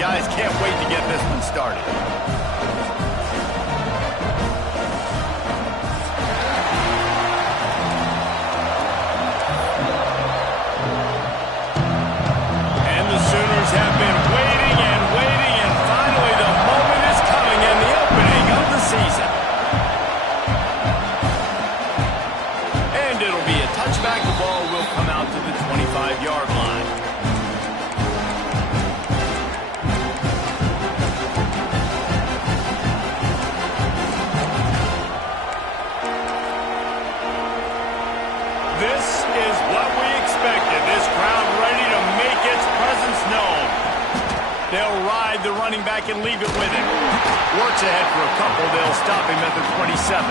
guys can't wait to get this one started. And the Sooners have been waiting and waiting, and finally the moment is coming in the opening of the season. And it'll be a touchback. The ball will come out to the 25-yard line. This is what we expected. This crowd ready to make its presence known. They'll ride the running back and leave it with him. Works ahead for a couple. They'll stop him at the 27.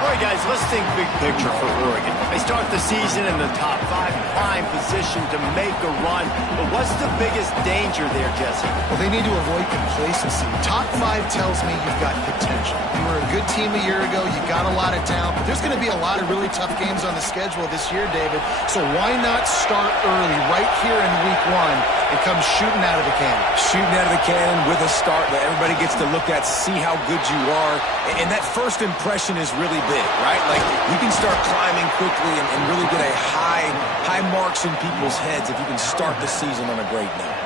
All right, guys, let's think big picture for Oregon. They start the season in the top 5, prime position to make a run. But what's the biggest danger there, Jesse? Well, they need to avoid complacency. Top 5 tells me you've got potential. You were a good team a year ago. You got a lot of talent. But there's going to be a lot of really tough games on the schedule this year, David. So why not start early right here in week 1 and come shooting out of the cannon? Shooting out of the cannon with a start that everybody gets to look at, see how good you are. And that first impression is really big, right? Like, you can start climbing quickly and really get a high marks in people's heads if you can start the season on a great note.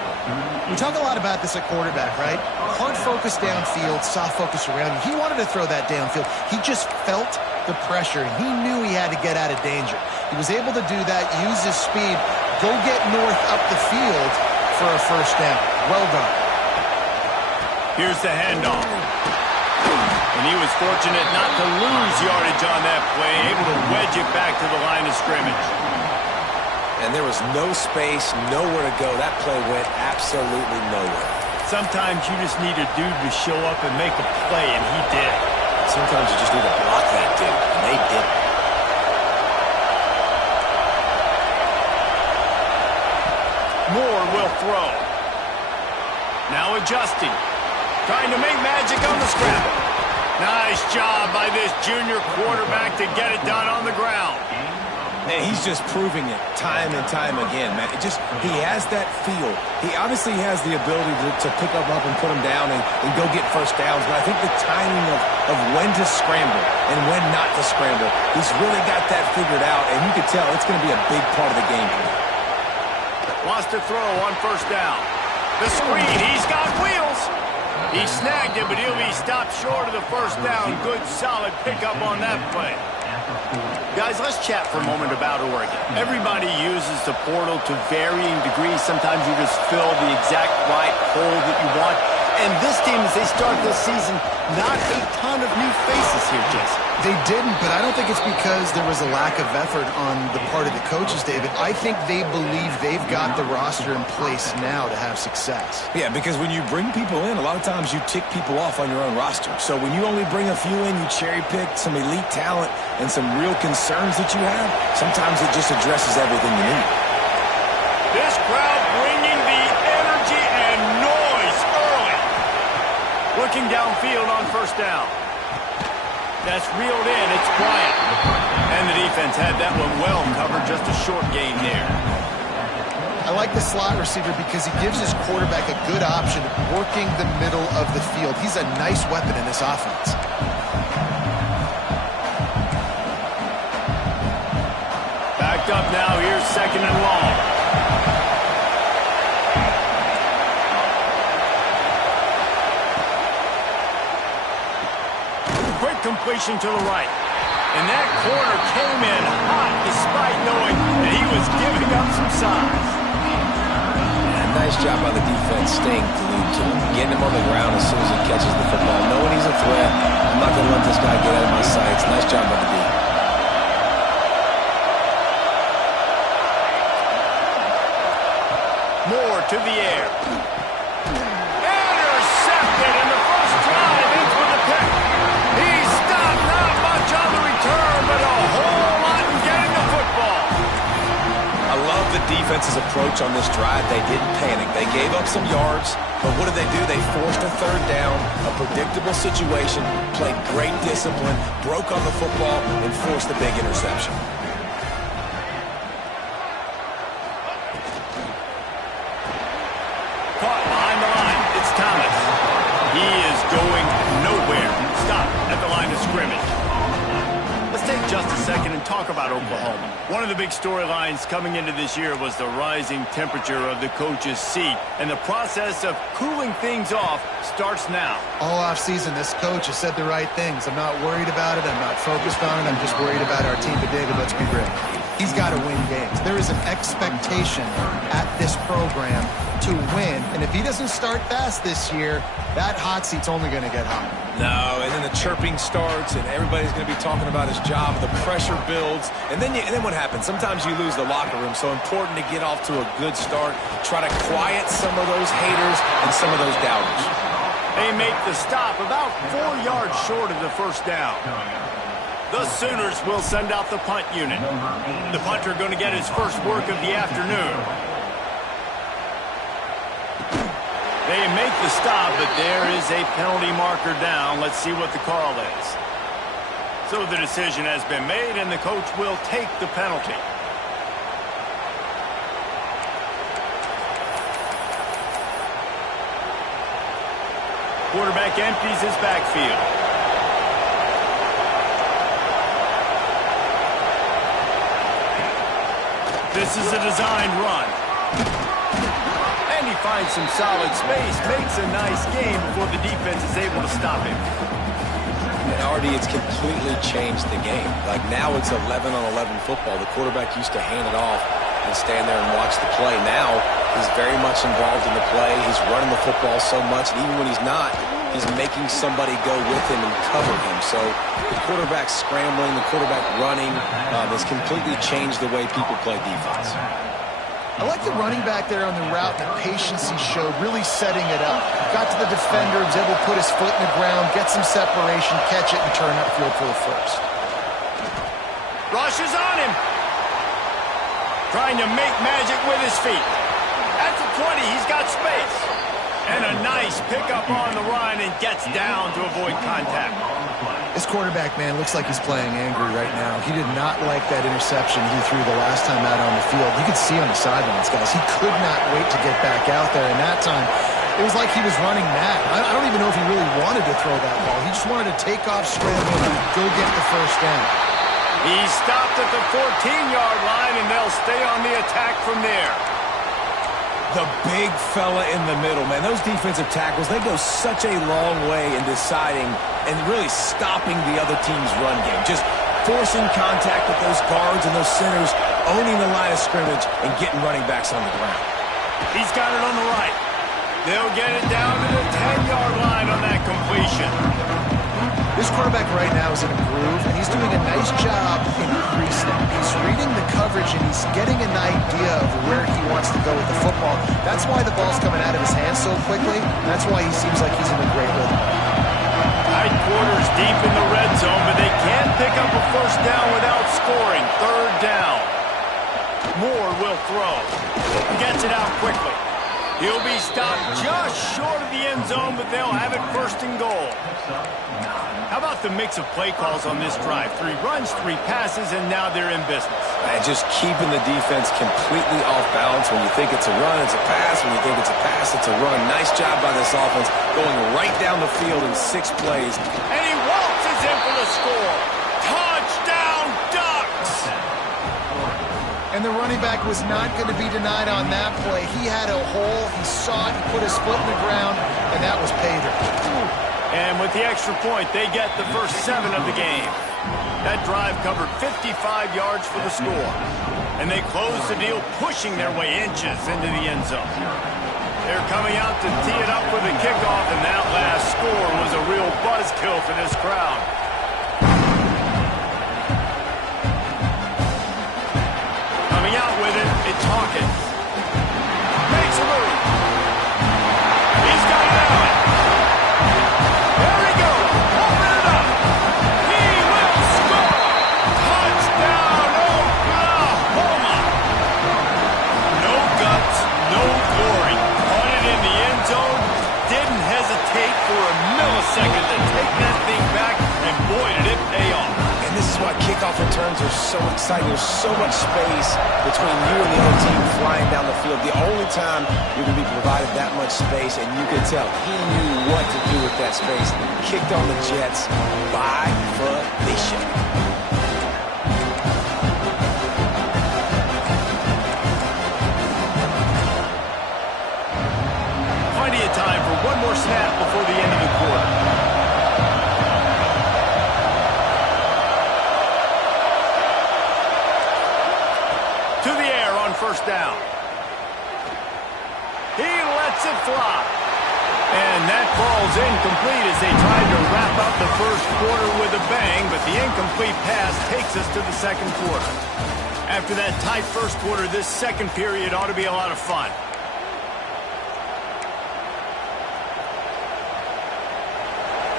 We talk a lot about this at quarterback, right? Hard focus downfield, soft focus around you. He wanted to throw that downfield. He just felt the pressure. He knew he had to get out of danger. He was able to do that, use his speed, go get north up the field for a first down. Well done. Here's the handoff. And he was fortunate not to lose yardage on that play, able to wedge it back to the line of scrimmage. And there was no space, nowhere to go. That play went absolutely nowhere. Sometimes you just need a dude to show up and make a play, and he did. Sometimes you just need to block that dude, and they didn't. Moore will throw. Now adjusting. Trying to make magic on the scramble. Nice job by this junior quarterback to get it done on the ground. And he's just proving it time and time again, man. He has that feel. He obviously has the ability to pick up and put him down and go get first downs. But I think the timing of when to scramble and when not to scramble, he's really got that figured out. And you can tell it's going to be a big part of the game for him. Wants to throw on first down. The screen, he's got wheels. He snagged it, but he'll be stopped short of the first down. Good, solid pickup on that play. Guys, let's chat for a moment about Oregon. Everybody uses the portal to varying degrees. Sometimes you just fill the exact right hole that you want. And this team, as they start this season, not a ton of new faces here, Jesse. They didn't, but I don't think it's because there was a lack of effort on the part of the coaches, David. I think they believe they've got the roster in place now to have success. Yeah, because when you bring people in, a lot of times you tick people off on your own roster. So when you only bring a few in, you cherry-pick some elite talent and some real concerns that you have, sometimes it just addresses everything you need. This crowd bringing the energy and noise early. Looking downfield on first down. That's reeled in. It's quiet. And the defense had that one well covered. Just a short gain there. I like the slot receiver because he gives his quarterback a good option working the middle of the field. He's a nice weapon in this offense. Backed up now. Here's second and long. Quick completion to the right. And that corner came in hot despite knowing that he was giving up some size. And nice job by the defense staying glued to him, getting him on the ground as soon as he catches the football. Knowing he's a threat, I'm not going to let this guy get out of my sights. Nice job by the defense. Moore to the air. Intercepted, and the first drive ends with a pick. He stopped, not much on the return, but a whole lot in getting the football. I love the defense's approach on this drive. They didn't panic. They gave up some yards, but what did they do? They forced a third down, a predictable situation, played great discipline, broke on the football, and forced the big interception. Caught behind the take just a second and talk about Oklahoma. One of the big storylines coming into this year was the rising temperature of the coach's seat, and the process of cooling things off starts now. All offseason, this coach has said the right things. I'm not worried about it. I'm not focused on it. I'm just worried about our team. But David, let's be real. He's got to win games. There is an expectation at this program to win, and if he doesn't start fast this year, that hot seat's only going to get hotter. No, and then the chirping starts, and everybody's going to be talking about his job. The pressure builds, and then what happens? Sometimes you lose the locker room. So important to get off to a good start. Try to quiet some of those haters and some of those doubters. They make the stop about 4 yards short of the first down. The Sooners will send out the punt unit. The punter going to get his first work of the afternoon. They make the stop, but there is a penalty marker down. Let's see what the call is. So the decision has been made, and the coach will take the penalty. Quarterback empties his backfield. This is a designed run. And he finds some solid space, makes a nice game before the defense is able to stop him. And already it's completely changed the game. Like now it's 11-on-11 football. The quarterback used to hand it off and stand there and watch the play. Now he's very much involved in the play. He's running the football so much, and even when he's not, he's making somebody go with him and cover him. So the quarterback scrambling, the quarterback running has completely changed the way people play defense. I like the running back there on the route and the patience he showed, really setting it up. Got to the defender, was able to put his foot in the ground, get some separation, catch it, and turn upfield for the first. Rush is on him. Trying to make magic with his feet. At the 20, he's got space. And a nice pickup on the run and gets down to avoid contact. This quarterback, man, looks like he's playing angry right now. He did not like that interception he threw the last time out on the field. You could see on the sidelines, guys. He could not wait to get back out there. And that time, it was like he was running mad. I don't even know if he really wanted to throw that ball. He just wanted to take off, scramble, and go get the first down. He stopped at the 14-yard line, and they'll stay on the attack from there. The big fella in the middle, man. Those defensive tackles, they go such a long way in deciding and really stopping the other team's run game. Just forcing contact with those guards and those centers, owning the line of scrimmage, and getting running backs on the ground. He's got it on the right. They'll get it down to the 10-yard line on that completion. This quarterback right now is in a groove, and he's doing a nice job in pre-snap. He's reading the coverage, and he's getting an idea of where he wants to go with the football. That's why the ball's coming out of his hands so quickly. That's why he seems like he's in a great rhythm. Tight quarters deep in the red zone, but they can't pick up a first down without scoring. Third down. Moore will throw. Gets it out quickly. He'll be stopped just short of the end zone, but they'll have it first and goal. How about the mix of play calls on this drive? 3 runs, 3 passes, and now they're in business. And just keeping the defense completely off balance. When you think it's a run, it's a pass. When you think it's a pass, it's a run. Nice job by this offense going right down the field in 6 plays. And he waltzes in for the score. Touchdown, Ducks! And the running back was not going to be denied on that play. He had a hole. He saw it. He put his foot in the ground, and that was pay dirt. And with the extra point, they get the first 7 of the game. That drive covered 55 yards for the score. And they close the deal, pushing their way inches into the end zone. They're coming out to tee it up for the kickoff, and that last score was a real buzzkill for this crowd. Coming out with it, it's Hawkins. Makes a move. He's got it out. There he goes. Open it up. He will score. Touchdown, Oklahoma. No guts, no glory. On it in the end zone. Didn't hesitate for a millisecond to take that thing back, and boy, did it pay off. And this is why kickoff returns are so exciting. There's so much space between you and the other team flying down the field. The only time you're going to be provided that much space, and you could tell he knew what to do with that space. Kicked on the Jets by tradition. of time for one more snap before the end of the quarter. To the air on first down. He lets it fly. And that ball's incomplete as they tried to wrap up the first quarter with a bang, but the incomplete pass takes us to the second quarter. After that tight first quarter, this second period ought to be a lot of fun.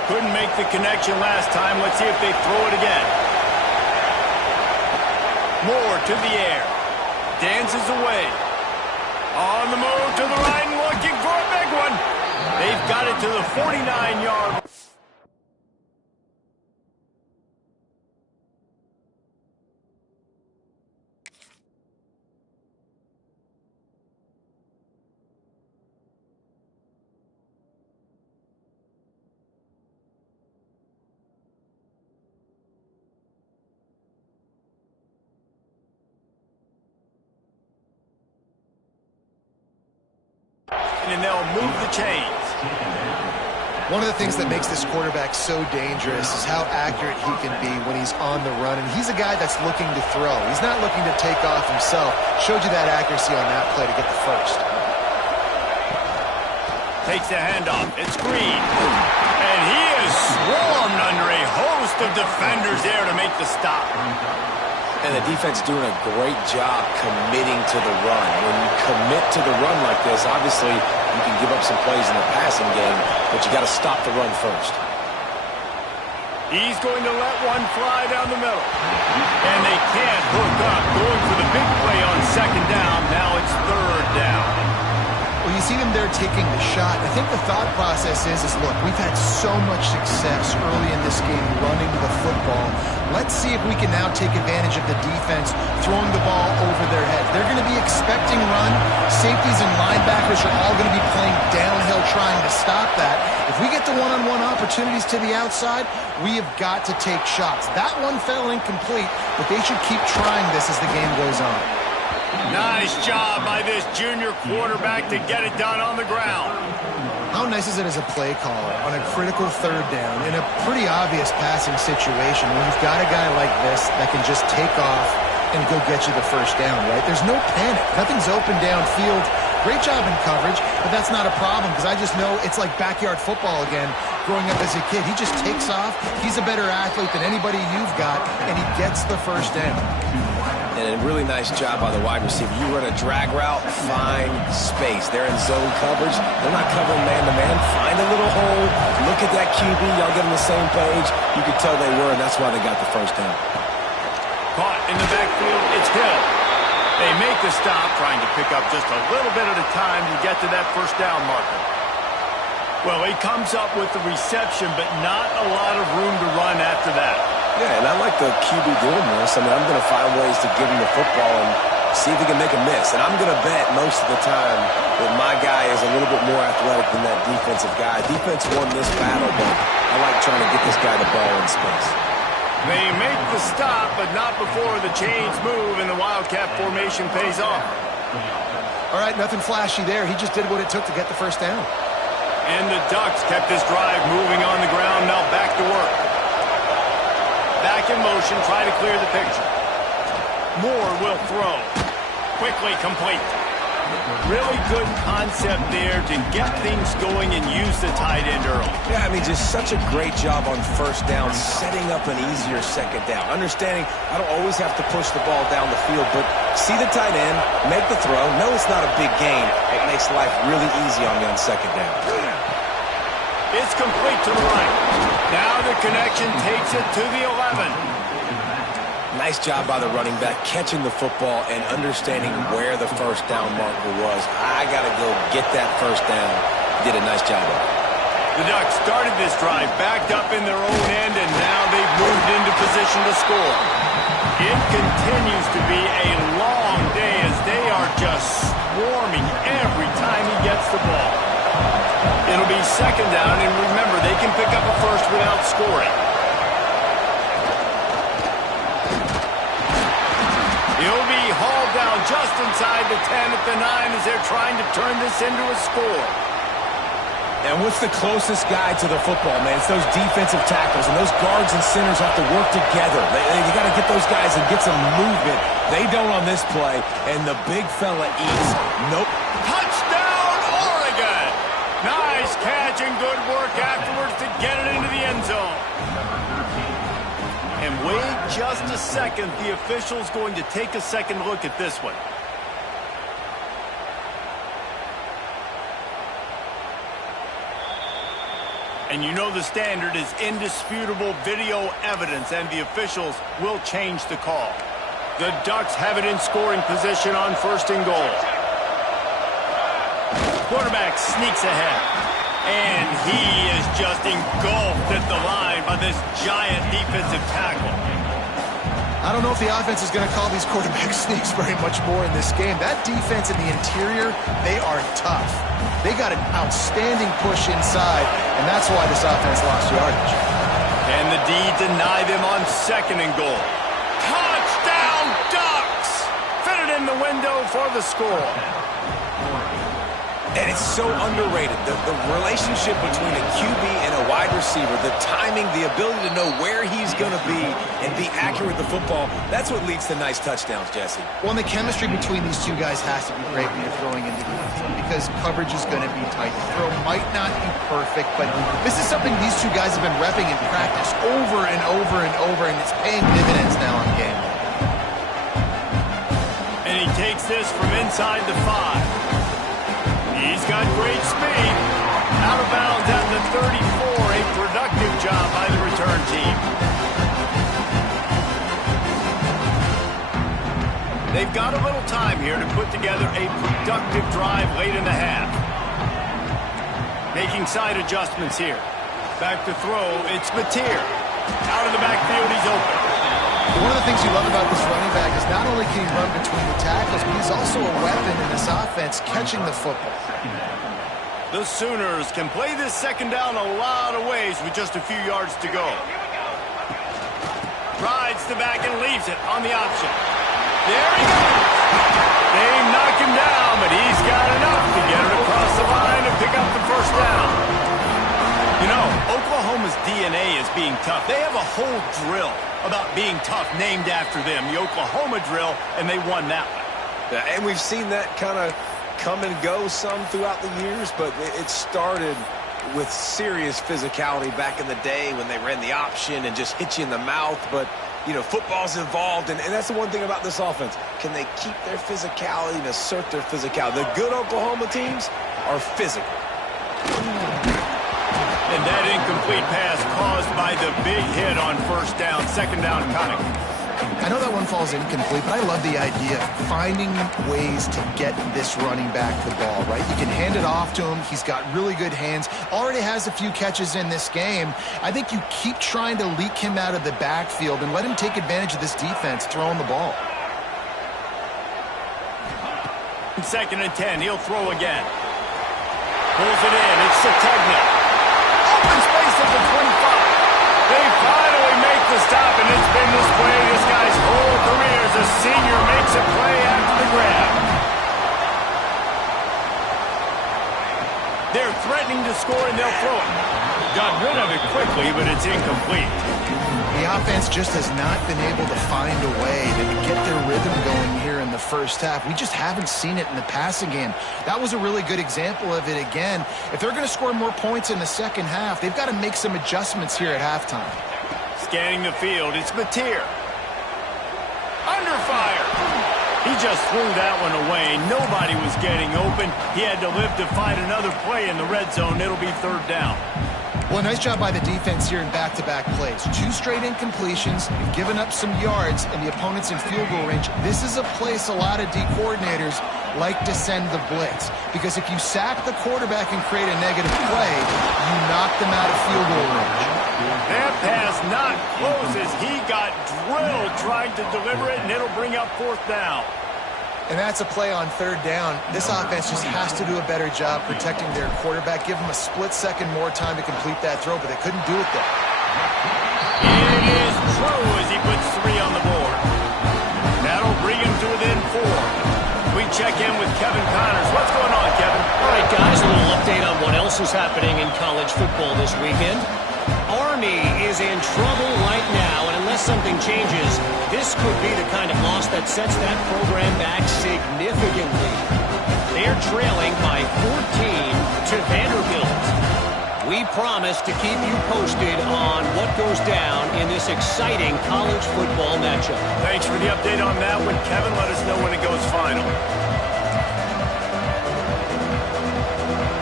Couldn't make the connection last time. Let's see if they throw it again. Moore to the air. Dances away. On the move to the right and looking for a big one. They've got it to the 49-yard. And they'll move the chains. One of the things that makes this quarterback so dangerous is how accurate he can be when he's on the run. And he's a guy that's looking to throw. He's not looking to take off himself. Showed you that accuracy on that play to get the first. Takes the handoff. It's Green. And he is swarmed under a host of defenders there to make the stop. And the defense doing a great job committing to the run. When you commit to the run like this, obviously you can give up some plays in the passing game, but you got to stop the run first. He's going to let one fly down the middle. And they can't hook up. Going for the big play on second down. Now it's third down. Well, you see them there taking the shot. I think the thought process is look, we've had so much success early in this game running the football. Let's see if we can now take advantage of the defense throwing the ball over their head. They're going to be expecting run. Safeties and linebackers are all going to be playing downhill trying to stop that. If we get the one-on-one opportunities to the outside, we have got to take shots. That one fell incomplete, but they should keep trying this as the game goes on. Nice job by this junior quarterback to get it done on the ground. How nice is it as a play caller on a critical third down in a pretty obvious passing situation when you've got a guy like this that can just take off and go get you the first down, right? There's no panic. Nothing's open downfield. Great job in coverage, but that's not a problem because I just know it's like backyard football again growing up as a kid. He just takes off. He's a better athlete than anybody you've got, and he gets the first down. And a really nice job by the wide receiver. You run a drag route, find space. They're in zone coverage. They're not covering man-to-man. Find a little hole. Look at that QB. Y'all get on the same page. You could tell they were, and that's why they got the first down. Caught in the backfield. It's Hill. They make the stop, trying to pick up just a little bit at a time to get to that first down marker. Well, he comes up with the reception, but not a lot of room to run after that. Yeah, and I like the QB doing this. I mean, I'm going to find ways to give him the football and see if he can make a miss. And I'm going to bet most of the time that my guy is a little bit more athletic than that defensive guy. Defense won this battle, but I like trying to get this guy the ball in space. They make the stop, but not before the chains move and the Wildcat formation pays off. All right, nothing flashy there. He just did what it took to get the first down. And the Ducks kept this drive moving on the ground. Now back to work. Back in motion, try to clear the picture. Moore will throw. Quickly complete. Really good concept there to get things going and use the tight end early. Yeah, I mean, just such a great job on first down, setting up an easier second down. Understanding I don't always have to push the ball down the field, but see the tight end, make the throw. No, it's not a big gain. It makes life really easy on me on second down. It's complete to the right. Now the connection takes it to the 11. Nice job by the running back, catching the football and understanding where the first down marker was. I got to go get that first down. Did a nice job of it. The Ducks started this drive, backed up in their own end, and now they've moved into position to score. It continues to be a long day as they are just swarming every time he gets the ball. It'll be second down, and remember, they can pick up a first without scoring. He'll be hauled down just inside the 10 at the 9 as they're trying to turn this into a score. And what's the closest guy to the football, man? It's those defensive tackles, and those guards and centers have to work together. They got to get those guys and get some movement. They don't on this play, and the big fella eats. Nope. Touchdown, Oregon! Nice catch and good work afterwards to get it into the end zone. And wait just a second. The official's going to take a second look at this one. And you know the standard is indisputable video evidence, and the officials will change the call. The Ducks have it in scoring position on 1st and goal. Quarterback sneaks ahead. And he is just engulfed at the line by this giant defensive tackle. I don't know if the offense is going to call these quarterback sneaks very much more in this game. That defense in the interior, they are tough. They got an outstanding push inside, and that's why this offense lost yardage. And the D deny them on 2nd and goal. Touchdown, Ducks! Fit it in the window for the score. And it's so underrated. The relationship between a QB and a wide receiver, the timing, the ability to know where he's going to be and be accurate with the football, that's what leads to nice touchdowns, Jesse. Well, and the chemistry between these two guys has to be great when you're throwing into the end zone because coverage is going to be tight. The throw might not be perfect, but this is something these two guys have been repping in practice over and over and over, and it's paying dividends now on game day. And he takes this from inside the 5. He's got great speed. Out of bounds at the 34. A productive job by the return team. They've got a little time here to put together a productive drive late in the half. Making side adjustments here. Back to throw. It's Mateer. Out of the backfield, he's open. One of the things you love about this running back is not only can he run between the tackles, but he's also a weapon in this offense catching the football. The Sooners can play this 2nd down a lot of ways with just a few yards to go. Rides the back and leaves it on the option. There he goes. They knock him down, but he's got enough to get it across the line and pick up the 1st down. You know, Oklahoma's DNA is being tough. They have a whole drill about being tough named after them, the Oklahoma drill, and they won that one. Yeah, and we've seen that kind of come and go some throughout the years, but it started with serious physicality back in the day when they ran the option and just hit you in the mouth. But, you know, football's involved, and that's the one thing about this offense. Can they keep their physicality and assert their physicality? The good Oklahoma teams are physical. And that incomplete pass caused by the big hit on 1st down, 2nd down coming. I know that one falls incomplete, but I love the idea of finding ways to get this running back the ball, right? You can hand it off to him. He's got really good hands. Already has a few catches in this game. I think you keep trying to leak him out of the backfield and let him take advantage of this defense throwing the ball. 2nd and 10. He'll throw again. Pulls it in. It's Sategna. Open space at the 25. They finally make the stop, and it's been this way this guy's whole career as a senior makes a play after the grab. They're threatening to score, and they'll throw it. Got rid of it quickly, but it's incomplete. The offense just has not been able to find a way to get their rhythm going here in the 1st half. We just haven't seen it in the passing game. That was a really good example of it again. If they're going to score more points in the 2nd half, they've got to make some adjustments here at halftime. Scanning the field, it's Mateer. Under fire. He just threw that one away. Nobody was getting open. He had to live to find another play in the red zone. It'll be 3rd down. Well, nice job by the defense here in back-to-back plays. 2 straight incompletions, and giving up some yards, and the opponent's in field goal range. This is a place a lot of D coordinators like to send the blitz, because if you sack the quarterback and create a negative play, you knock them out of field goal range. That pass not close as he got drilled trying to deliver it, and it'll bring up 4th down. And that's a play on 3rd down. This offense just has to do a better job protecting their quarterback. Give him a split second more time to complete that throw, but they couldn't do it there. It is true as he puts 3 on the board. That'll bring him to within 4. We check in with Kevin Connors. What's going on, Kevin? All right, guys, a little update on what else else is happening in college football this weekend? Army is in trouble right now, and unless something changes, this could be the kind of loss that sets that program back significantly. They're trailing by 14 to Vanderbilt. We promise to keep you posted on what goes down in this exciting college football matchup. Thanks for the update on that one, Kevin. Let us know when it goes final.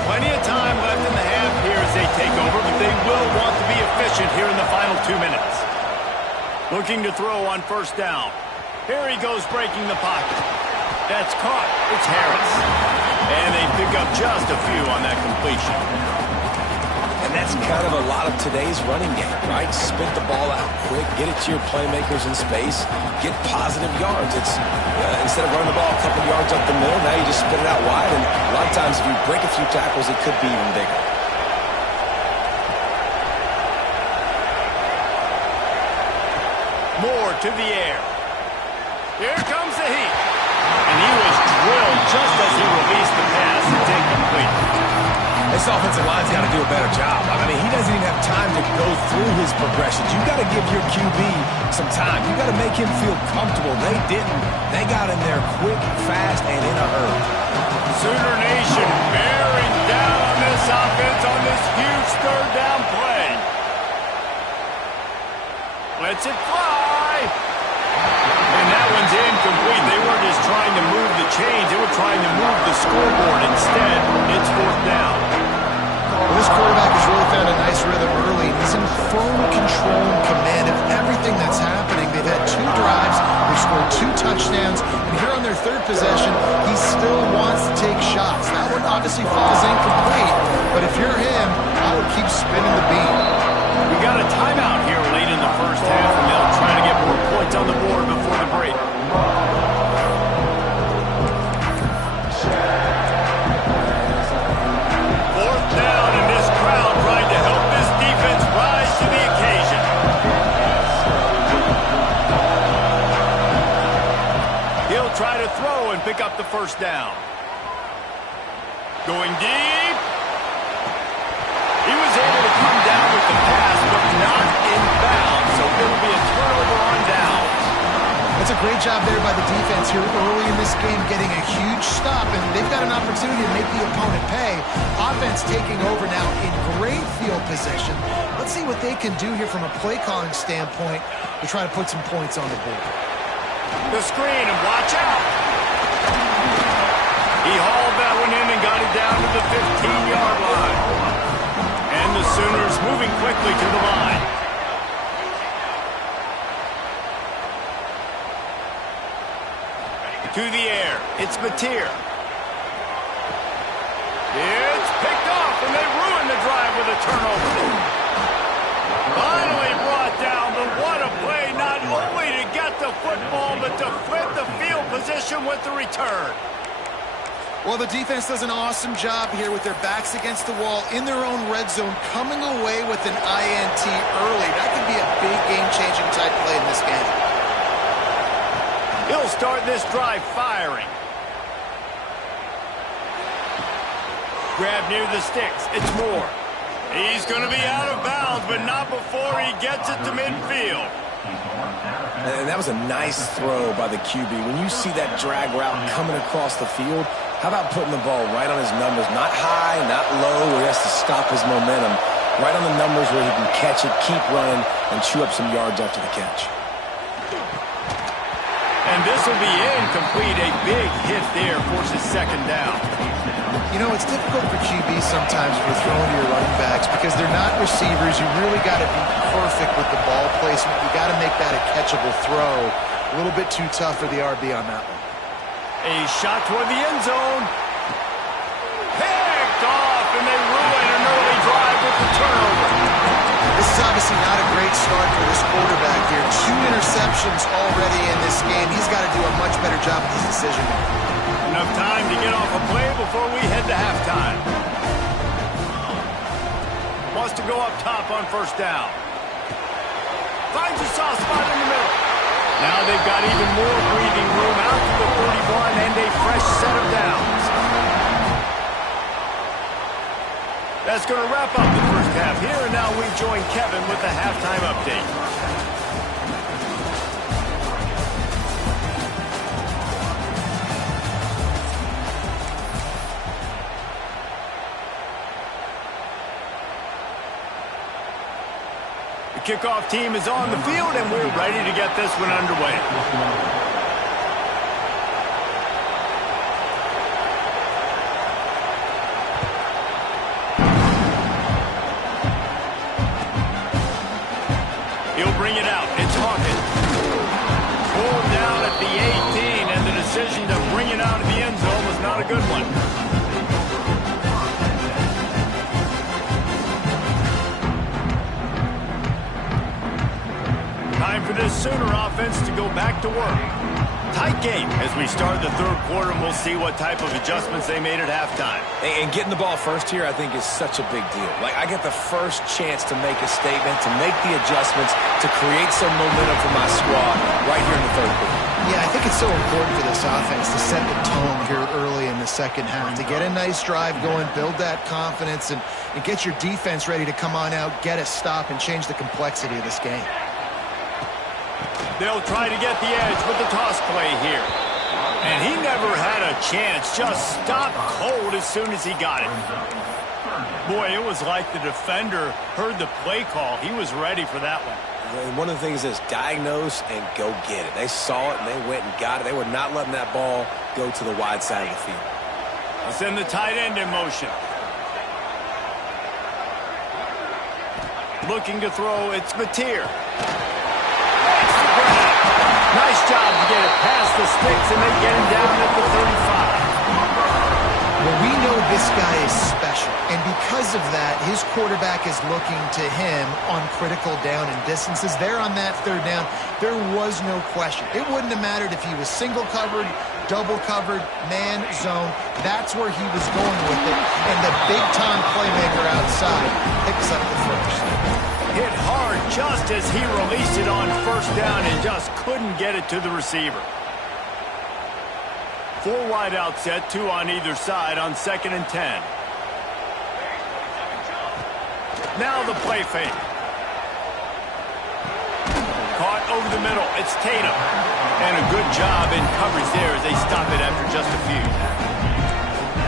Plenty of time left in the half here as they take over, but they will want to be efficient here in the final 2 minutes. Looking to throw on first down. Here he goes breaking the pocket. That's caught. It's Harris. And they pick up just a few on that completion. And that's kind of a lot of today's running game, right? Spit the ball out quick, get it to your playmakers in space, get positive yards. It's instead of running the ball a couple yards up the middle, now you just spit it out wide. And a lot of times if you break a few tackles, it could be even bigger. Moore to the air. Here comes the heat. And he was drilled just as he released the pass. It's incomplete. This offensive line's got to do a better job. I mean, he doesn't even have time to go through his progressions. You got to give your QB some time. You got to make him feel comfortable. They didn't. They got in there quick, fast, and in a hurry. Sooner Nation bearing down on this offense on this huge third down play. Lets it fly. And that one's incomplete. They weren't just trying to move the chains. They were trying to move the scoreboard. Instead, it's fourth down. Well, this quarterback has really found a nice rhythm early. He's in firm control and command of everything that's happening. They've had 2 drives. They've scored 2 touchdowns. And here on their third possession, he still wants to take shots. That one obviously falls incomplete. But if you're him, I would keep spinning the beam. We got a timeout here late in the first half, and they'll try to get more points on the board before the break. Fourth down, and this crowd trying to help this defense rise to the occasion. He'll try to throw and pick up the first down. Going deep. He was able to come down with the pass, but not in bounds, so it'll be a turnover on downs. That's a great job there by the defense here early in this game, getting a huge stop, and they've got an opportunity to make the opponent pay. Offense taking over now in great field position. Let's see what they can do here from a play-calling standpoint to try to put some points on the board. The screen, and watch out. He hauled that one in and got it down to the 15-yard line. And the Sooners moving quickly to the line. To the air. It's Mateer. It's picked off, and they ruin the drive with a turnover. Finally brought down, but what a play, not only to get the football, but to flip the field position with the return. Well, the defense does an awesome job here with their backs against the wall in their own red zone, coming away with an INT early. That could be a big game-changing type play in this game. He'll start this drive firing. Grab near the sticks. It's Moore. He's going to be out of bounds, but not before he gets it to midfield. And that was a nice throw by the QB. When you see that drag route coming across the field, how about putting the ball right on his numbers? Not high, not low, where he has to stop his momentum. Right on the numbers where he can catch it, keep running, and chew up some yards after the catch. And this will be incomplete. A big hit there forces second down. You know, it's difficult for QBs sometimes when you're throwing to your running backs because they're not receivers. You really got to be perfect with the ball placement. You got to make that a catchable throw. A little bit too tough for the RB on that one. A shot toward the end zone. Picked off, and they ruin an early drive with the turnover. This is obviously not a great start for this quarterback here. 2 interceptions already in this game. He's got to do a much better job with his decision-making. Enough time to get off a play before we head to halftime. Wants to go up top on first down. Finds a soft spot in the middle. Now they've got even more breathing room out to the 31 and a fresh set of downs. That's going to wrap up the first half here, and now we join Kevin with the halftime update. The kickoff team is on the field, and we're ready to get this one underway. He'll bring it out. It's Hawkins. Pulled down at the 18, and the decision to bring it out of the end zone was not a good one. Time for this Sooner offense to go back to work. Tight game as we start the third quarter, and we'll see what type of adjustments they made at halftime. And getting the ball first here, I think, is such a big deal. Like, I get the first chance to make a statement, to make the adjustments, to create some momentum for my squad right here in the third quarter. Yeah, I think it's so important for this offense to set the tone here early in the second half, to get a nice drive going, build that confidence, and get your defense ready to come on out, get a stop, and change the complexity of this game. They'll try to get the edge with the toss play here. And he never had a chance. Just stopped cold as soon as he got it. Boy, it was like the defender heard the play call. He was ready for that one. And one of the things is diagnose and go get it. They saw it and they went and got it. They were not letting that ball go to the wide side of the field. Let's send the tight end in motion. Looking to throw, it's Mateer. Nice job to get it past the sticks, and they get him down at the 35. Well, we know this guy is special, and because of that, his quarterback is looking to him on critical down and distances. There on that third down, there was no question. It wouldn't have mattered if he was single covered, double covered, man, zone. That's where he was going with it, and the big-time playmaker outside picks up the first. Hit hard just as he released it on first down and just couldn't get it to the receiver. 4 wide out set, 2 on either side on 2nd and 10. Now the play fake. Caught over the middle. It's Tatum. And a good job in coverage there as they stop it after just a few.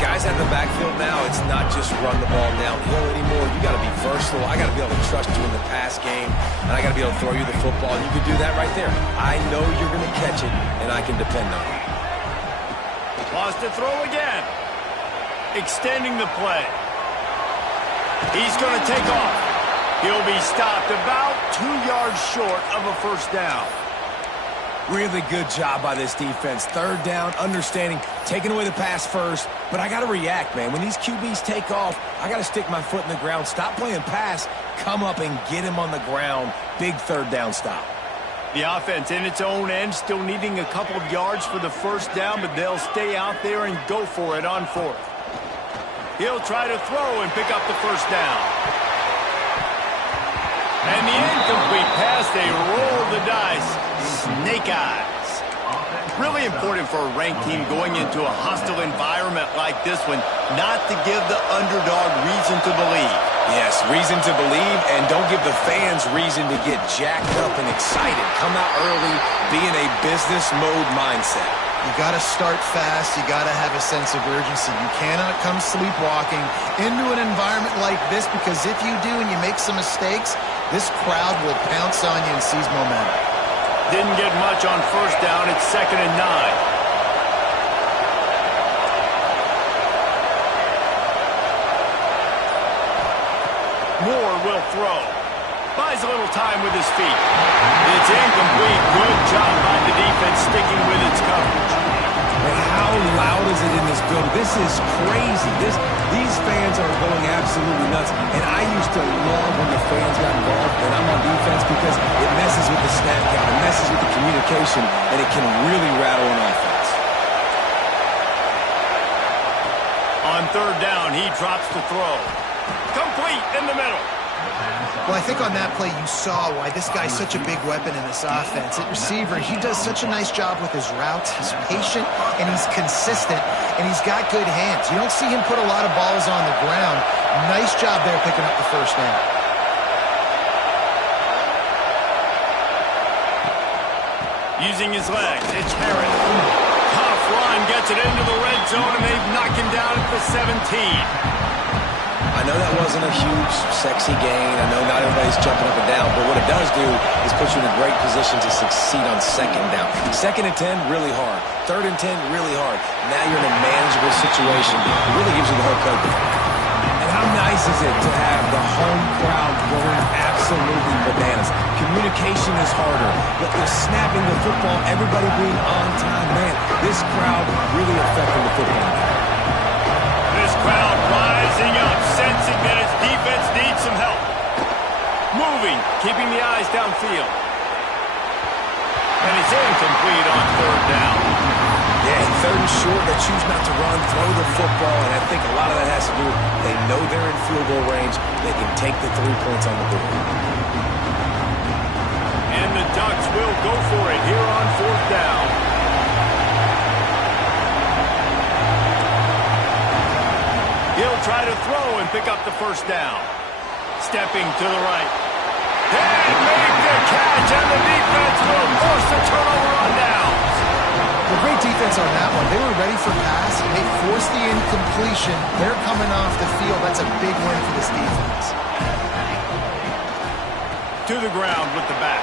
Guys at the backfield now, it's not just run the ball downhill anymore. You got to be versatile. I got to be able to trust you in the pass game, and I got to be able to throw you the football. And you can do that right there. I know you're going to catch it, and I can depend on it. Lost to throw again. Extending the play. He's going to take off. He'll be stopped about 2 yards short of a first down. Really good job by this defense. Third down, understanding, taking away the pass first. But I got to react, man. When these QBs take off, I got to stick my foot in the ground. Stop playing pass. Come up and get him on the ground. Big third down stop. The offense in its own end, still needing a couple of yards for the first down, but they'll stay out there and go for it on 4th. He'll try to throw and pick up the first down. And the incomplete pass, they roll the dice. Snake eyes. Really important for a ranked team going into a hostile environment like this one, not to give the underdog reason to believe. Yes, reason to believe, and don't give the fans reason to get jacked up and excited. Come out early, be in a business mode mindset. You got to start fast. You got to have a sense of urgency. You cannot come sleepwalking into an environment like this, because if you do and you make some mistakes, this crowd will pounce on you and seize momentum. Didn't get much on first down. It's 2nd and 9. Moore will throw. Buys a little time with his feet. It's incomplete. Good job by the defense sticking with its coverage. And how loud is it in this building? This is crazy. These fans are going absolutely nuts. And I used to love when the fans got involved and I'm on defense, because it messes with the snap count, it messes with the communication, and it can really rattle an offense. On third down, he drops to throw. Complete in the middle. Well, I think on that play you saw why this guy's such a big weapon in this offense. At receiver, he does such a nice job with his routes. He's patient, and he's consistent, and he's got good hands. You don't see him put a lot of balls on the ground. Nice Nice job there picking up the first down. Using his legs, it's Herron. Tough run, gets it into the red zone, and they've knocked him down at the 17. I know that wasn't a huge, sexy gain. I know not everybody's jumping up and down, but what it does do is put you in a great position to succeed on second down. Second and 10, really hard. Third and 10, really hard. Now you're in a manageable situation. It really gives you the whole playbook. And how nice is it to have the home crowd going absolutely bananas? Communication is harder, but the snapping the football, everybody being on time, man, this crowd really affecting the football game. This crowd rising up, sensing that its defense needs some help. Moving, keeping the eyes downfield. And it's incomplete on third down. Yeah, third and short, they choose not to run, throw the football, and I think a lot of that has to do with they know they're in field goal range. They can take the 3 points on the board. And the Ducks will go for it here on fourth down. He'll try to throw and pick up the first down. Stepping to the right. And make the catch, and the defense will force the turnover on downs. Well, great defense on that one. They were ready for pass. They forced the incompletion. They're coming off the field. That's a big win for this defense. To the ground with the back.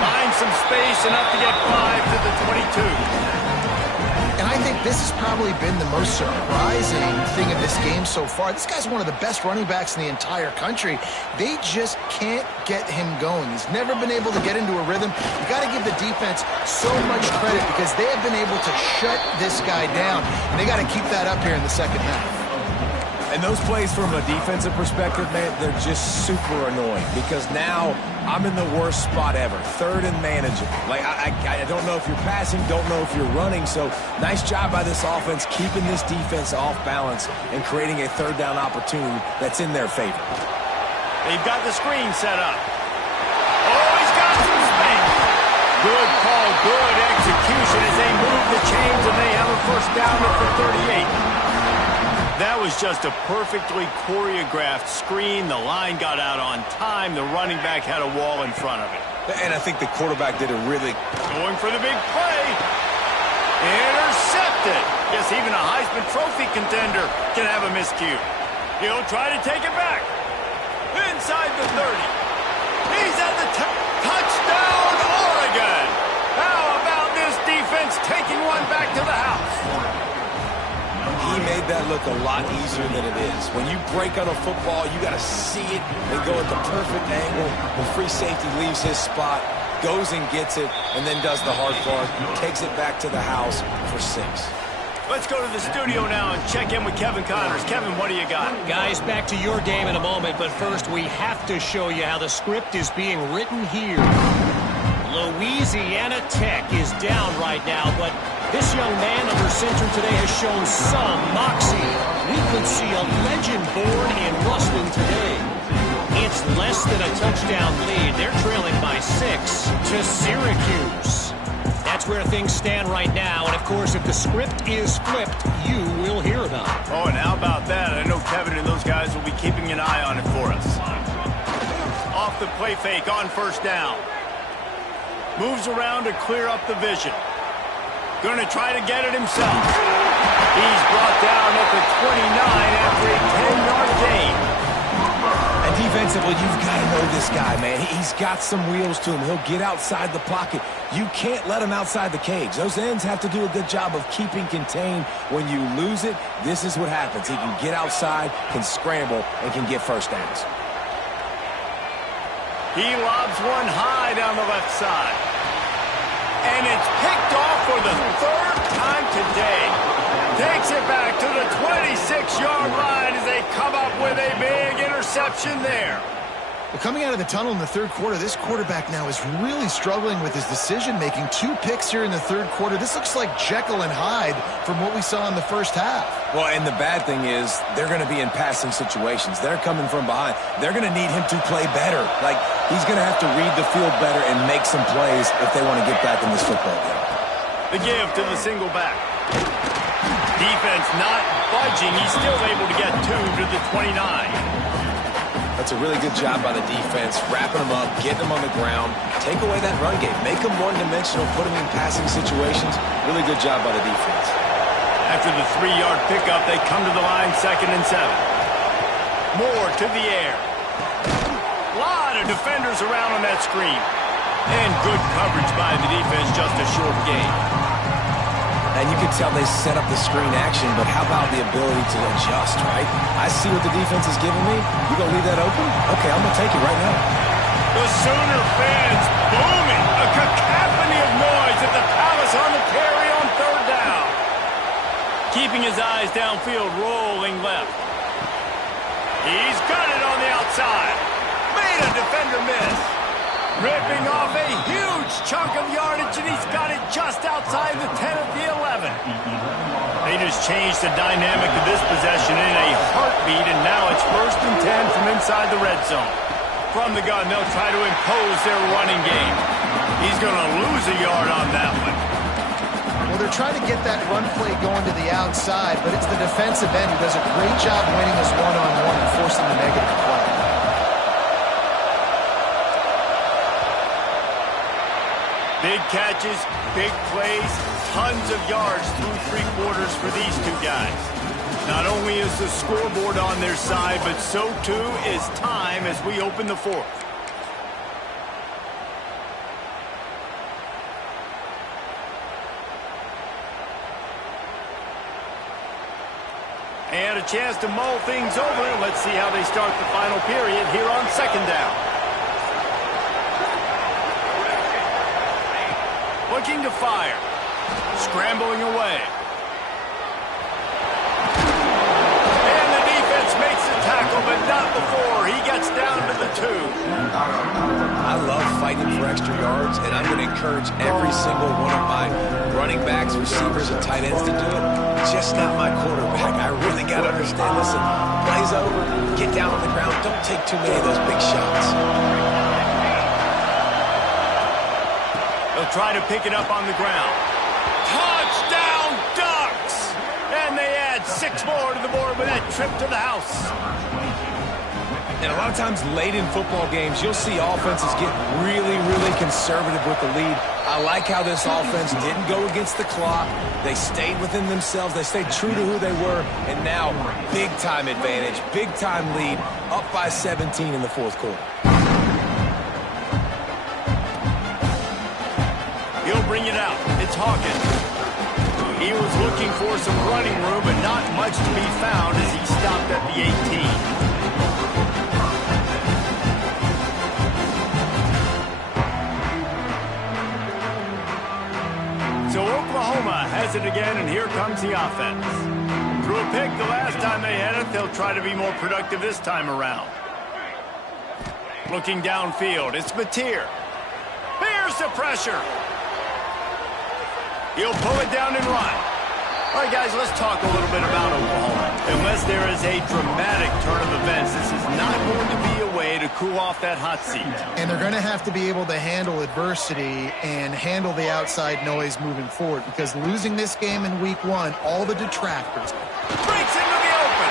Finds some space, enough to get 5 to the 22. And I think this has probably been the most surprising thing of this game so far. This guy's one of the best running backs in the entire country. They just can't get him going. He's never been able to get into a rhythm. You got to give the defense so much credit because they have been able to shut this guy down. And they got to keep that up here in the second half. And those plays from a defensive perspective, man, they're just super annoying because now I'm in the worst spot ever. Third and manageable. Like, I don't know if you're passing, don't know if you're running. So nice job by this offense keeping this defense off balance and creating a third down opportunity that's in their favor. They've got the screen set up. Oh, he's got some space. Good call, good execution as they move the chains and they have a first down at the 38. That was just a perfectly choreographed screen. The line got out on time. The running back had a wall in front of it. And I think the quarterback did a really... Going for the big play. Intercepted. Yes, even a Heisman Trophy contender can have a miscue. He'll try to take it back. Inside the 30. He's at the touchdown, Oregon. How about this defense taking one back to the house? He made that look a lot easier than it is. When you break on a football, you got to see it and go at the perfect angle. The free safety leaves his spot, goes and gets it, and then does the hard part, takes it back to the house for 6. Let's go to the studio now and check in with Kevin Connors. Kevin, what do you got? Guys, back to your game in a moment, but first we have to show you how the script is being written here. Louisiana Tech is down right now, but this young man under center today has shown some moxie. We could see a legend born in Ruston today. It's less than a touchdown lead. They're trailing by 6 to Syracuse. That's where things stand right now, and of course, if the script is flipped, you will hear about it. Oh, and how about that? I know Kevin and those guys will be keeping an eye on it for us. Off the play fake on first down. Moves around to clear up the vision. Going to try to get it himself. He's brought down at the 29 after a 10-yard gain. And defensively, you've got to know this guy, man. He's got some wheels to him. He'll get outside the pocket. You can't let him outside the cage. Those ends have to do a good job of keeping contained. When you lose it, this is what happens. He can get outside, can scramble, and can get first downs. He lobs one high down the left side. And it's picked off for the third time today. Takes it back to the 26-yard line as they come up with a big interception there. Well, coming out of the tunnel in the third quarter, this quarterback now is really struggling with his decision-making. 2 picks here in the third quarter. This looks like Jekyll and Hyde from what we saw in the first half. Well, and the bad thing is they're going to be in passing situations. They're coming from behind. They're going to need him to play better. Like, he's going to have to read the field better and make some plays if they want to get back in this football game. The give to the single back. Defense not budging. He's still able to get 2 to the 29. That's a really good job by the defense, wrapping them up, getting them on the ground, take away that run game, make them one-dimensional, put them in passing situations. Really good job by the defense. After the 3-yard pickup, they come to the line 2nd and 7. Moore to the air. A lot of defenders around on that screen. And good coverage by the defense, just a short gain. And you can tell they set up the screen action, but how about the ability to adjust, right? I see what the defense is giving me. You going to leave that open? Okay, I'm going to take it right now. The Sooner fans booming. A cacophony of noise at the Palace on the carry on 3rd down. Keeping his eyes downfield, rolling left. He's got it on the outside. Made a defender miss. Ripping off a huge chunk of yardage, and he's got it just outside the 10 of the 11. They just changed the dynamic of this possession in a heartbeat, and now it's 1st and 10 from inside the red zone. From the gun, they'll try to impose their running game. He's going to lose a yard on that one. Well, they're trying to get that run play going to the outside, but it's the defensive end who does a great job winning his one-on-one and forcing the negative play. Big catches, big plays, tons of yards through 3 quarters for these two guys. Not only is the scoreboard on their side, but so too is time as we open the 4th. And a chance to mull things over. Let's see how they start the final period here on 2nd down. Looking to fire. Scrambling away. And the defense makes the tackle, but not before he gets down to the 2. I love fighting for extra yards, and I'm going to encourage every single one of my running backs, receivers, and tight ends to do it. Just not my quarterback. I really got to understand, listen, plays over, get down on the ground, don't take too many of those big shots. They'll try to pick it up on the ground. Touchdown, Ducks! And they add 6 more to the board with that trip to the house. And a lot of times late in football games, you'll see offenses get really, really conservative with the lead. I like how this offense didn't go against the clock. They stayed within themselves. They stayed true to who they were. And now, big-time advantage, big-time lead, up by 17 in the 4th quarter. He'll bring it out. It's Hawkins. He was looking for some running room, but not much to be found as he stopped at the 18. So Oklahoma has it again, and here comes the offense. Threw a pick the last time they had it. They'll try to be more productive this time around. Looking downfield, it's Mateer. Here's the pressure. He'll pull it down and run. All right, guys, let's talk a little bit about Oklahoma. Unless there is a dramatic turn of events, this is not going to be a way to cool off that hot seat. And they're going to have to be able to handle adversity and handle the outside noise moving forward, because losing this game in week 1, all the detractors. Breaks into the open.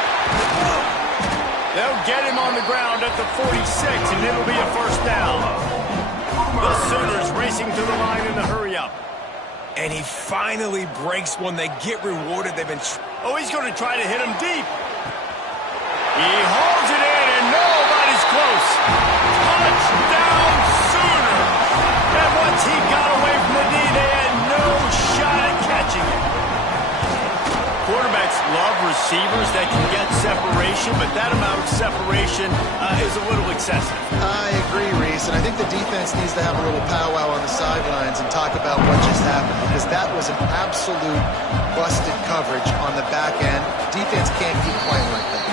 They'll get him on the ground at the 46, and it'll be a 1st down. The Sooners racing to the line in the hurry-up. And he finally breaks one. They get rewarded. They've been... Oh, he's going to try to hit him deep. He hauls it in, and nobody's close. Touchdown, Sooner. And once he got away from the knee, they had no shot at catching it. Quarterbacks love receivers that can get separation, but that amount of separation is a little excessive. I agree, Reese, and I think the defense needs to have a little powwow on the sidelines and talk about what just happened, because that was an absolute busted coverage on the back end. Defense can't keep playing like that.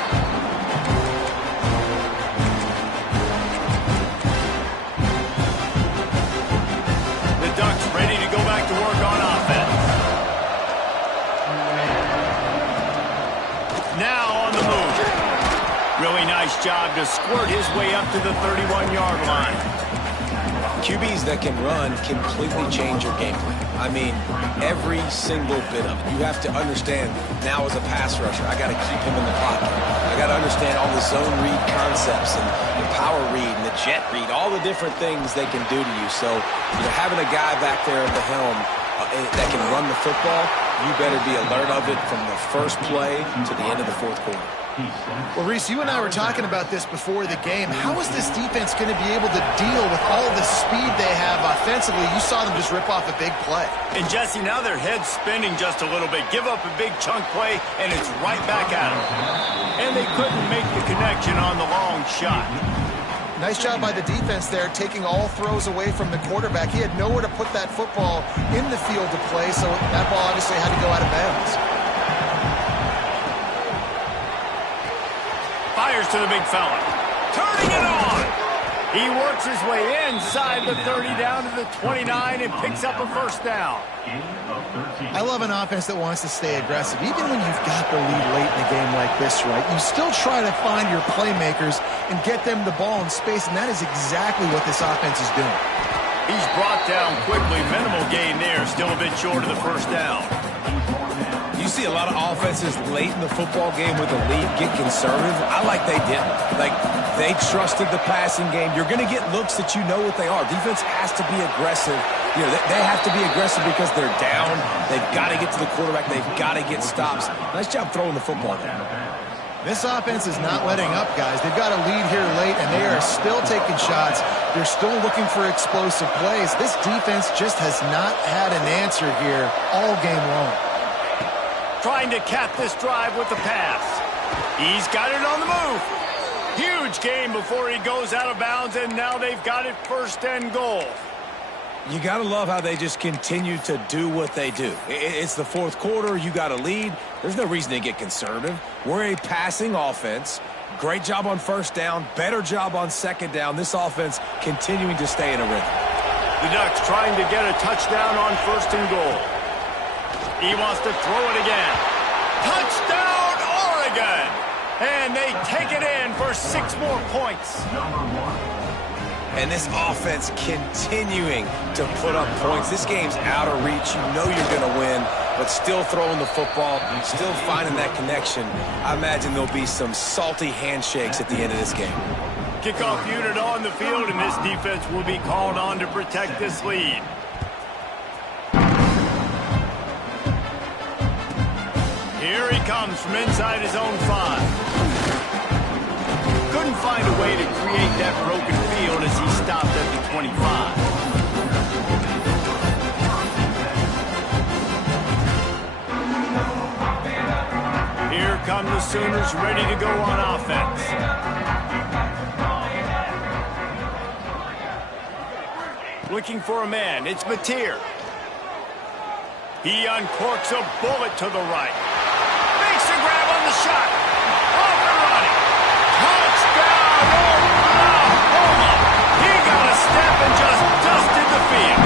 The Ducks ready to go back to work on offense. Now on the move. Really nice job to squirt his way up to the 31-yard line. QBs that can run completely change your game plan. I mean, every single bit of it. You have to understand, now as a pass rusher, I got to keep him in the pocket. I got to understand all the zone read concepts and the power read and the jet read, all the different things they can do to you. So, having a guy back there at the helm that can run the football, you better be alert of it from the first play to the end of the fourth quarter. Well, Reese, you and I were talking about this before the game. How is this defense going to be able to deal with all the speed they have offensively? You saw them just rip off a big play. And, Jesse, now their head's spinning just a little bit. Give up a big chunk play, and it's right back at them. And they couldn't make the connection on the long shot. Nice job by the defense there, taking all throws away from the quarterback. He had nowhere to put that football in the field to play, so that ball obviously had to go out of bounds. Fires to the big fella. Turning it on. He works his way inside the 30 down to the 29 and picks up a first down. I love an offense that wants to stay aggressive. Even when you've got the lead late in a game like this, right, you still try to find your playmakers and get them the ball in space, and that is exactly what this offense is doing. He's brought down quickly. Minimal gain there. Still a bit short of the first down. You see a lot of offenses late in the football game with a lead get conservative. I like they didn't. Like, they trusted the passing game. You're going to get looks that you know what they are. Defense has to be aggressive. They have to be aggressive because they're down. They've got to get to the quarterback. They've got to get stops. Nice job throwing the football there. This offense is not letting up, guys. They've got a lead here late, and they are still taking shots. They're still looking for explosive plays. This defense just has not had an answer here all game long. Trying to cap this drive with the pass. He's got it on the move. Huge gain before he goes out of bounds, and now they've got it first and goal. You got to love how they just continue to do what they do. It's the fourth quarter. You got a lead. There's no reason to get conservative. We're a passing offense. Great job on first down. Better job on second down. This offense continuing to stay in a rhythm. The Ducks trying to get a touchdown on first and goal. He wants to throw it again. Touchdown, Oregon! And they take it in for 6 more points. And this offense continuing to put up points. This game's out of reach. You know you're going to win, but still throwing the football, still finding that connection. I imagine there'll be some salty handshakes at the end of this game. Kickoff unit on the field, and this defense will be called on to protect this lead. Here he comes from inside his own 5. Couldn't find a way to create that broken field as he stopped at the 25. Here come the Sooners ready to go on offense. Looking for a man. It's Mateer. He uncorks a bullet to the right. Makes a grab on the shot. Off and running. Touchdown, Oklahoma. He got a step and just dusted the field.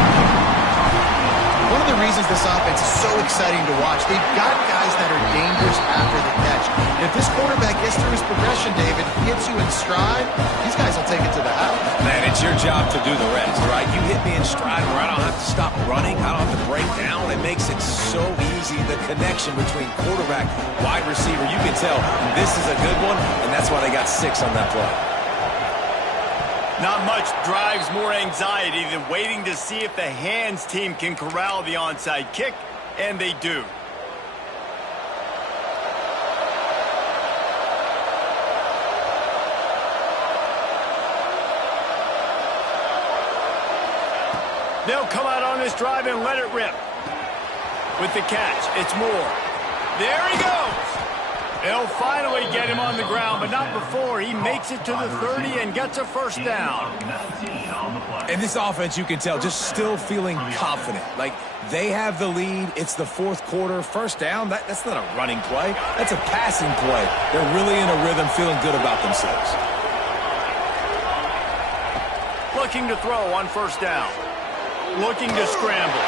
One of the reasons this offense is so exciting to watch, they've got guys that are dangerous after the catch. And if this quarterback gets through his progression, David, hits you in stride, these guys will take it to the house. Man, it's your job to do the rest, right? You hit me in stride where I don't have to stop running. I don't have to break down. It makes it so easy, the connection between quarterback, wide receiver. You can tell this is a good one, and that's why they got 6 on that play. Not much drives more anxiety than waiting to see if the hands team can corral the onside kick, and they do. They'll come out on this drive and let it rip. With the catch, it's Moore. There he goes. They'll finally get him on the ground, but not before he makes it to the 30 and gets a first down. And this offense, you can tell, just still feeling confident. Like, they have the lead. It's the fourth quarter. First down, that's not a running play. That's a passing play. They're really in a rhythm, feeling good about themselves. Looking to throw on first down. Looking to scramble.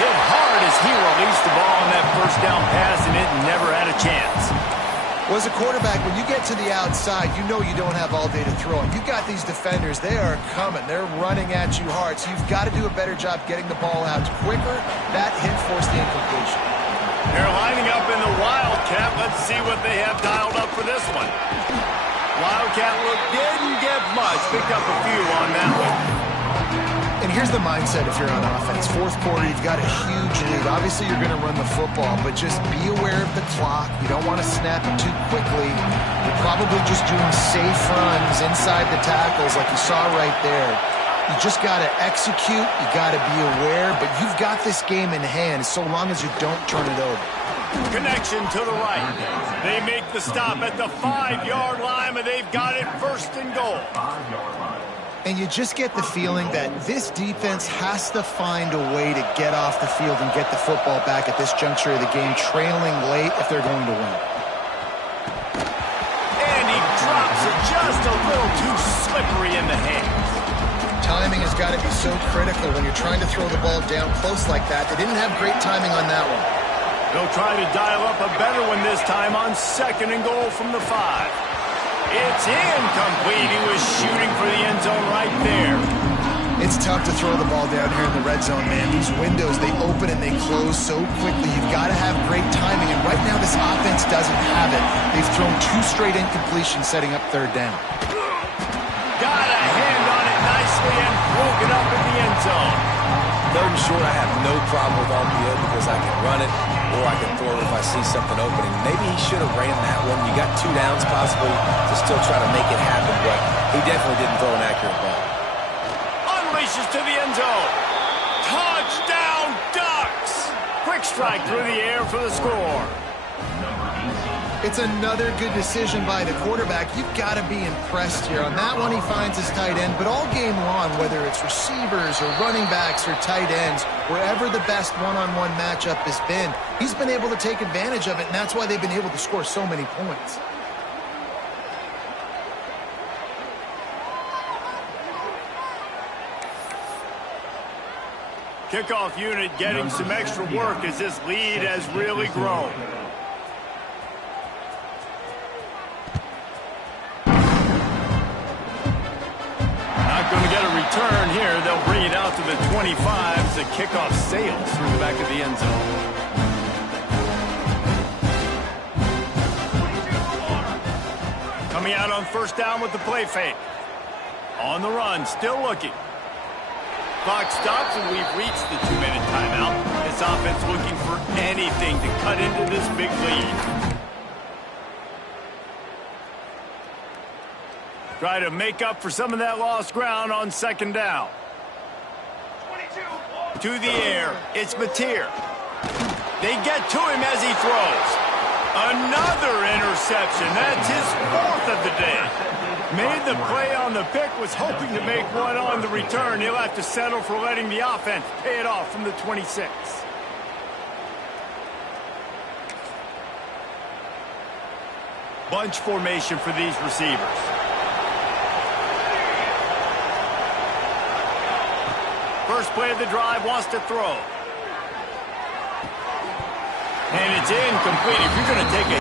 Hit hard as he released the ball on that first down pass, and it never had a chance. Well, as a quarterback, when you get to the outside, you know you don't have all day to throw. And you got these defenders, they are coming. They're running at you hard. So you've got to do a better job getting the ball out quicker. That hit forced the incompletion. They're lining up in the Wildcat. Let's see what they have dialed up for this one. Wildcat look didn't get much. Picked up a few on that one. And here's the mindset if you're on offense. Fourth quarter, you've got a huge lead. Obviously, you're going to run the football, but just be aware of the clock. You don't want to snap it too quickly. You're probably just doing safe runs inside the tackles like you saw right there. You just got to execute. You got to be aware, but you've got this game in hand so long as you don't turn it over. Connection to the right. They make the stop at the 5-yard line, and they've got it first and goal. And you just get the feeling that this defense has to find a way to get off the field and get the football back at this juncture of the game, trailing late if they're going to win. And he drops it just a little too slippery in the hands. Timing has got to be so critical when you're trying to throw the ball down close like that. They didn't have great timing on that one. They'll try to dial up a better one this time on 2nd and goal from the 5. It's incomplete. He was shooting for the end zone right there. It's tough to throw the ball down here in the red zone, man. These windows, they open and they close so quickly. You've got to have great timing, and right now this offense doesn't have it. They've thrown 2 straight incompletions setting up 3rd down. Got a hand on it nicely and broke it up in the end zone. 3rd and short, I have no problem with RPO because I can run it or I can throw it if I see something opening. Maybe he should have ran that one. You got 2 downs possibly to still try to make it happen, but he definitely didn't throw an accurate ball. Unleashes to the end zone. Touchdown, Ducks! Quick strike through the air for the score. It's another good decision by the quarterback. You've got to be impressed here. On that one, he finds his tight end, but all game long, whether it's receivers or running backs or tight ends, wherever the best one-on-one matchup has been, he's been able to take advantage of it, and that's why they've been able to score so many points. Kickoff unit getting some extra work as this lead has really grown. Going to get a return here. They'll bring it out to the 25 as the kickoff sails through the back of the end zone. Coming out on 1st down with the play fake. On the run, still looking. Clock stops and we've reached the 2-minute timeout. This offense looking for anything to cut into this big lead. Try to make up for some of that lost ground on 2nd down. 22. To the air, it's Mateer. They get to him as he throws. Another interception. That's his 4th of the day. Made the play on the pick, was hoping to make one on the return. He'll have to settle for letting the offense pay it off from the 26. Bunch formation for these receivers. First play of the drive, wants to throw. And it's incomplete. If you're going to take a